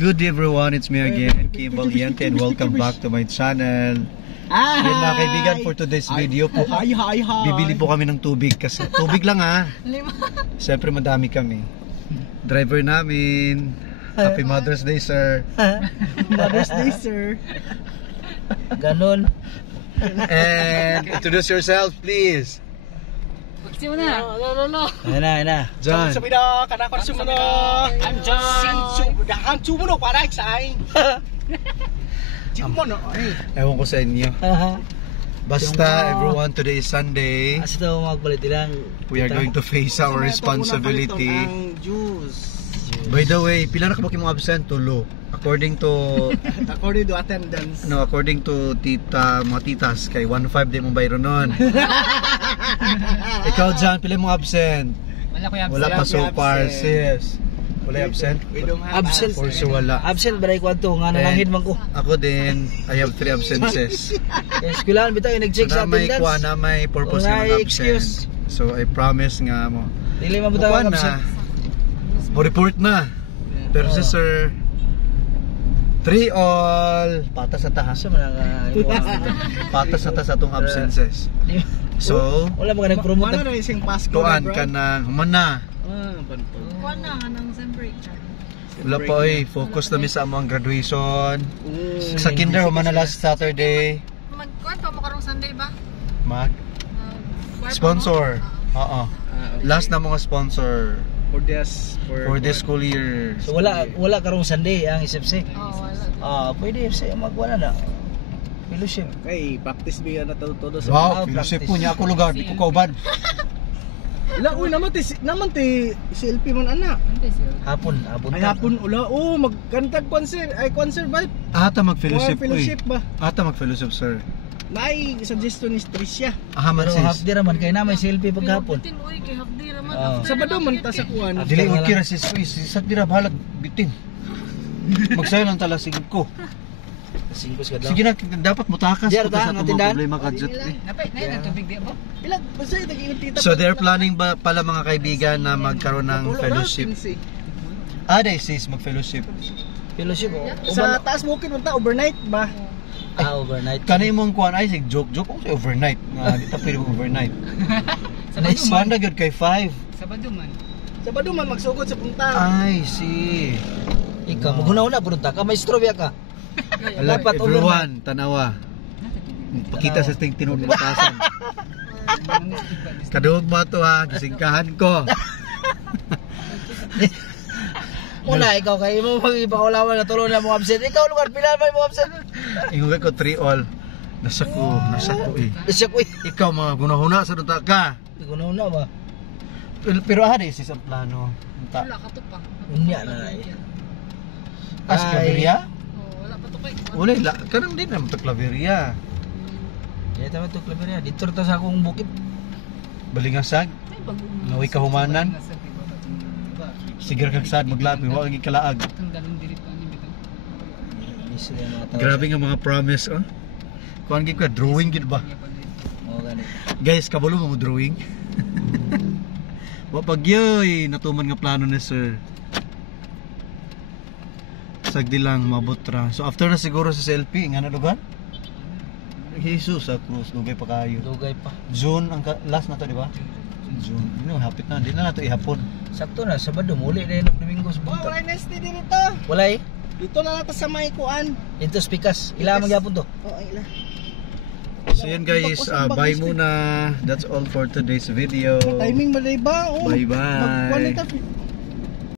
Good day everyone, it's me again, Kim Valiente, and welcome back to my channel. Yan mga kaibigan, for today's video po, bibili po kami ng tubig kasi tubig lang ha. Siyempre madami kami. Driver namin, Happy Mother's Day sir. Mother's Day sir. Ganon. And introduce yourself please. Sino na? No. Ayan na. John. Sabi na, kanakon sumuno. I'm John. Dahan sumuno para exciting. Sumuno. Ewan ko sa inyo. Basta everyone, today is Sunday. Asa daw magbalit ilang. We are going to face our responsibility. By the way, pila na ka ba mong absent? Tulo. According to attendance. No, according to mga titas kay 1.5 di mo bayro nun. Ikaw John, pila mong absent? Wala pa so far, sis. Wala absent? Absent. For sure wala. Absent ba rin ko ito? Nga nalangin man ko. Ako din, I have 3 absences. Eskwelahan bitaw, nag-check sa attendance. Na may purpose Wala ng excuse. absent. So I promise nga mo. Dili man bitaw ang absent. Mo report na. Pero si sir 3 all patas sa taas. Patas sa taas atong absences. So, wala ba ka nag-promote? Ano na isang Pasko? tuan ka na humana. Kuha na ng temperature. Wala pa focus na mi sa among graduation. Sa kinder humana last Saturday. Magkuhan pa mo karong Sunday ba? Mag sponsor. Oo. Last na mga sponsor for this school year. So wala karong Sunday ang SFC. Wala. Pwede FC magwala na. Fellowship. Kay practice biya na todo sa. Wow, fellowship po niya ako lugar, di ko kauban. Ila uy naman ti CLP man ana. Hapon. Ay hapon ula magkantag concert ba? Ata mag-fellowship Fellowship ba? Ata mag-fellowship sir. May suggestion ni Tricia. Man Pero half sis. day raman kay na may CLP paghapon. Uy, kay half-day raman. Sabado man ta sa kuan. Dili okay ra sis. Sat dira bahalag bitin. Magsayo lang tala sigid ko. 5 ka daw. Sige na, dapat mutakas Diyan, ko sa dahan, itong tindahan. problema kadjut. Napay na tubig di ba? Ilang basta tagi tita. So they're planning ba pala mga kaibigan na magkaroon ng fellowship. Day sis mag-fellowship. Fellowship. Sa taas bukid man ta overnight ba? Overnight. Kanay mong kuan ay sig joke kung say overnight. Di ta pwede overnight. Sa gyud kay 5. Sabado man magsugod sa punta. I see. Ikaw maguna-una punta ka may strawberry ka. Dapat everyone tanawa. Pakita sa ting tinud mo tasan. Kaduog mo to ha, gisingkahan ko. Una ikaw kay mo mag-ipaulawan na tulo na mo absent. Ikaw lugar pila ba mo absent? Ingon ko 3 all. Nasa ko Siya ko. Ikaw mga gunahuna sa dunta ka. Guna-una ba? Pero ahadi sis ang plano. wala ka to pa. Unya na ay. Claveria? Wala pa to kay. Wala, kanang din naman to Claveria. Kaya tama to Claveria. Dito ta sa akong bukid. Balingasag. Naway kahumanan. Sigar kag sad maglabi, wa kang ikalaag. Grabe nga mga promise oh. Kuan gid ka drawing gid ba? Oo gani. Guys, kabalo mo drawing. Wa pagyoy natuman nga plano ni sir. Sagdi lang mabot ra. So after na siguro sa selfie nga na lugar? Jesus sa Cruz, dugay pa kayo. Dugay pa. June ang last na to, di ba? June. Hapit na, di na nato ihapon. Sakto na Sabado muli na yung Domingo sa bunta. Wala next day dito. Wala eh. Dito na nato sa may kuan. Dito spikas. Ila magyapon to. Ila. So yan guys, bye muna. That's all for today's video. Timing malay ba? Bye bye. Magkuan